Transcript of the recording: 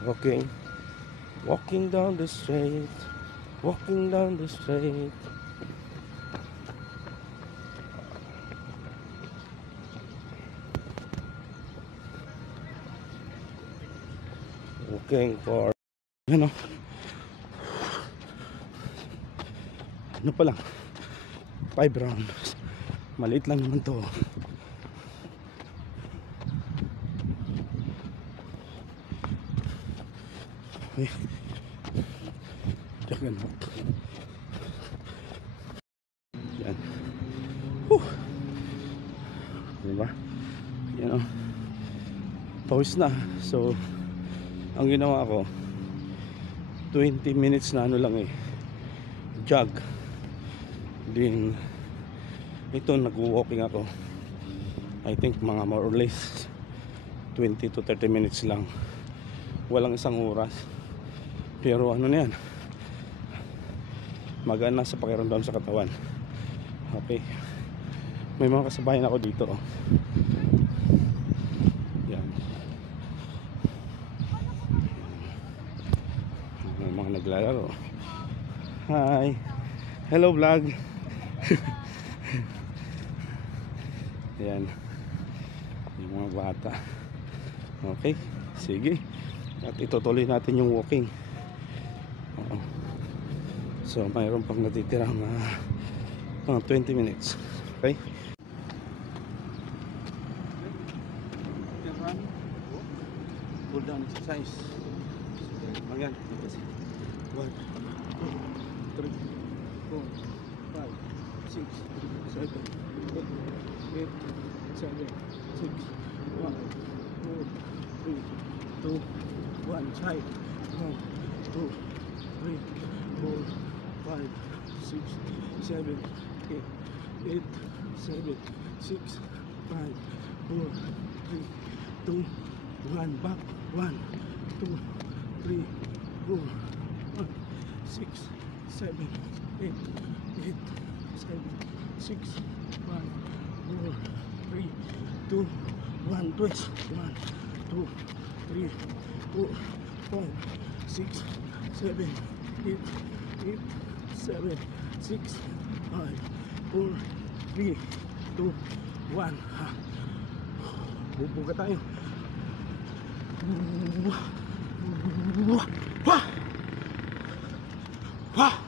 Okay, walking down the street, walking down the street. Looking for, ano, ano pa lang, 5 rounds. Maliit lang naman to. Okay. Jagan mo. Yan. Whew. Diba? Yan o. Pause na. So, ang ginawa ko 20 minutes na ano lang eh, jog. Then ito nag-walking ako. I think mga more or less 20 to 30 minutes lang. Walang isang oras. Pero ano na yan, magana sa pakiramdam sa katawan. Okay. May mga kasabayan ako dito oh. Yan. May mga naglalaro. Hi. Hello vlog. Yan. Yung mga bata. Okay. Sige. At itutuloy natin yung walking. So mayroon pang natitira mga 20 minutes. Okay. Pull down exercise. Ayan. 1, 2, 3, 4, 5, 6, 7, 8, 7, 6, 1, 2, 3, 2, 1, side. 1, 2, 3, 4, 5, 6, 7, 8, 7, 6, 5, 4, 3, 2, 1, back. 1, 2, 3, 4, 5, 6, 7, 8, 7, 6, 5, 4, 3, 2, 1, twist. 1, 2, 3, 4, 5, 6, 7, 8, 7, 6, 5, 4, 3, 2, 1. Bubuga tayo. Wah! Wah! Wah!